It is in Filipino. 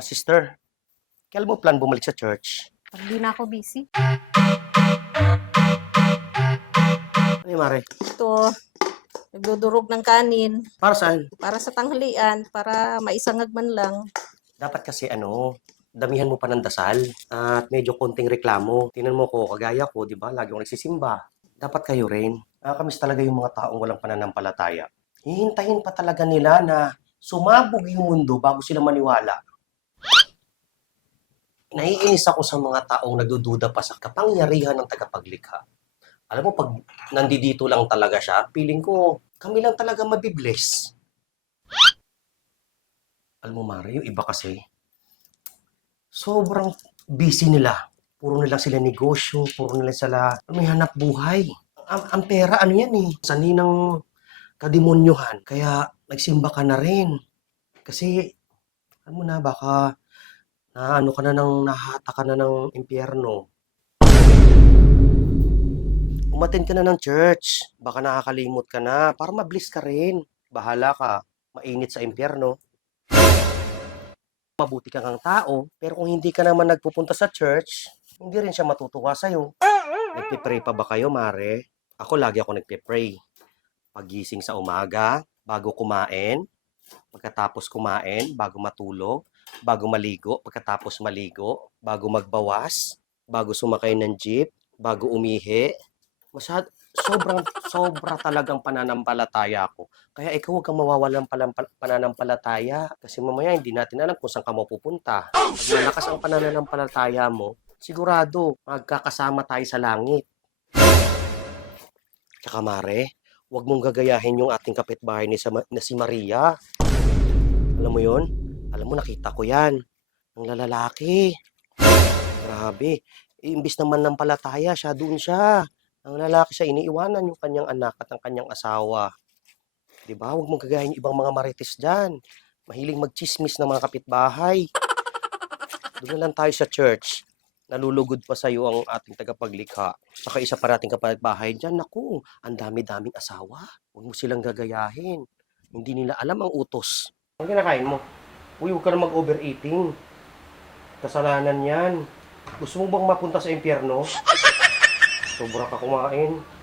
Sister, kailan mo plan bumalik sa church? Pag di na ako busy. Ano yung Mare? Ito, nagdudurog ng kanin Para saan? para sa tanghalian, para maisangag man lang. Dapat kasi damihan mo pa ng dasal at medyo konting reklamo. Tingnan mo ko, kagaya ko, di ba? Lagi akong nagsisimba. Dapat kayo rin. Nakakamiss talaga yung mga taong walang pananampalataya. Hihintayin pa talaga nila na sumabog yung mundo bago sila maniwala. Naiinis ako sa mga taong nagdududa pa sa kapangyarihan ng tagapaglikha. Alam mo, pag nandito lang talaga siya, feeling ko, kami lang talaga mabibless. Alam mo, Mari, yung iba kasi, sobrang busy nila. Puro nila sila negosyo, puro nila sila may hanap buhay. Ang pera, ano yan eh, sanay ng kademonyuhan. Kaya nagsimba ka na rin. Kasi, alam mo na, baka naano ka na nahata ka na ng impyerno. Umattend ka na ng church. Baka nakakalimot ka na para mablis ka rin. Bahala ka. Mainit sa impyerno. Mabuti ka kang tao, pero kung hindi ka naman nagpupunta sa church, hindi rin siya matutuwa sa'yo. Nagpipray pa ba kayo, Mare? Ako lagi ako nagpipray. Pagising sa umaga, bago kumain, pagkatapos kumain, bago matulog, bago maligo, pagkatapos maligo, bago magbawas, bago sumakay ng jeep, bago umihi. Sobra talagang pananampalataya ko. Kaya ikaw huwag kang mawawalan pananampalataya. Kasi mamaya hindi natin alam kung saan ka mapupunta. Pag malakas ang pananampalataya mo, sigurado magkakasama tayo sa langit. Tsaka Mare, huwag mong gagayahin yung ating kapitbahay na si Maria. Alam mo yon? Alam mo, nakita ko yan. Ang lalaki. Grabe. Imbis naman ng palataya, siya doon siya. Ang lalaki siya, iniiwanan yung kanyang anak at ang kanyang asawa. Diba? Huwag mong gagayahin yung ibang mga marites dyan. Mahiling magchismis ng mga kapitbahay. Doon na lang tayo sa church. Nalulugod pa sa iyo ang ating tagapaglikha. Saka isa pa nating kapitbahay dyan. Naku, ang dami-daming asawa. Huwag mo silang gagayahin. Hindi nila alam ang utos. Ang kinakain mo? Uy, huwag ka na mag-overeating. Kasalanan yan. Gusto mo bang mapunta sa impyerno? Sobra ka kumain.